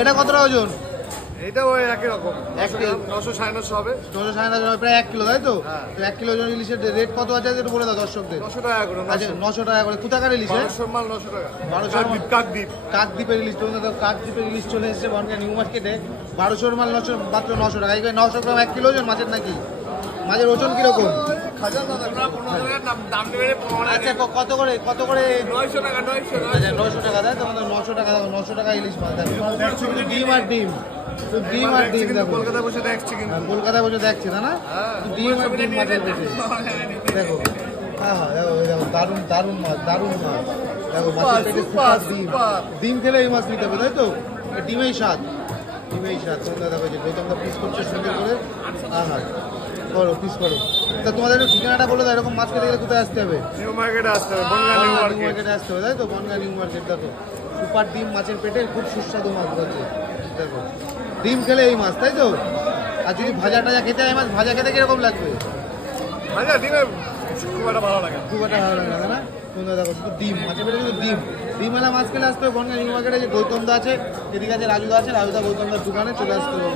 এটা কতটা ওজন? এটা ওই একই রকম 900 950 হবে। 900 950 প্রায় 1 কিলো, তাই তো? তো 1 কিলো ওজন ইলিশের রেট কত আছে একটু বলে দাও দর্শকদের। 900 টাকা করে। আচ্ছা 900 টাকা করে। কোথাকার ইলিশ? 1200 মাল 900 টাকা। 1200 কাকদ্বীপ। কাকদ্বীপের ইলিশ। তোমরা কাকদ্বীপের ইলিশ চলে এসেছে বনগাঁ নিউ মার্কেটে। 1200 মাল 900 মাত্র 900 টাকা। এই 900 গ্রাম 1 কিলো ওজন মাছের নাকি? মাছের ওজন কিরকম? আচ্ছা কত করে 900 টাকা 900। আচ্ছা 900 টাকা, তাই তো? 900 টাকা, 900 টাকা ইলিশ মাছ। ডিম আর ডিম, ডিম আর ডিম। দেখো কলকাতা বসে দেখছি কিন্তু। কলকাতায় বসে দেখছে না? ডিম আর ডিম মাছের পেটে। দেখো হ্যাঁ দেখো দেখো দারুণ দারুণ মাছ, দারুণ মাছ। দেখো মাছের পেটে ডিম। ডিম খেলে এই মাছ নিতে হবে, তাই তো? ডিমেই স্বাদ, ডিমেই স্বাদ। তোমরা দেখো যে গৌতমদা পিস করছে সুন্দর করে। হ্যাঁ করো পিস করো। তা তোমাদের একটু ঠিকানাটা বলে দাও, এরকম মাছ খেতে গেলে কোথায় আসতে হবে? নিউ মার্কেটে আসতে হবে, বনগাঁ নিউ মার্কেটে আসতে হবে, তাই তো? Bongaon New Market. দেখো সুপার ডিম মাছের পেটে, খুব সুস্বাদু মাছ আছে। দেখো ডিম খেলে এই মাছ, তাই তো? আর যদি ভাজা টাজা খেতে হয়, মাছ ভাজা খেতে কিরকম লাগবে? ভাজা ডিমে খুব একটা ভালো লাগে, খুব একটা ভালো লাগে না? তোমরা দেখো শুধু ডিম মাছের পেটে, শুধু ডিম। ডিমওয়ালা মাছ খেলে আসতে হবে বনগাঁ নিউ মার্কেটে। যে গৌতমদা আছে এদিকে, আছে রাজুদা আছে, রাজুদা গৌতমদার দোকানে চলে আসতে হবে।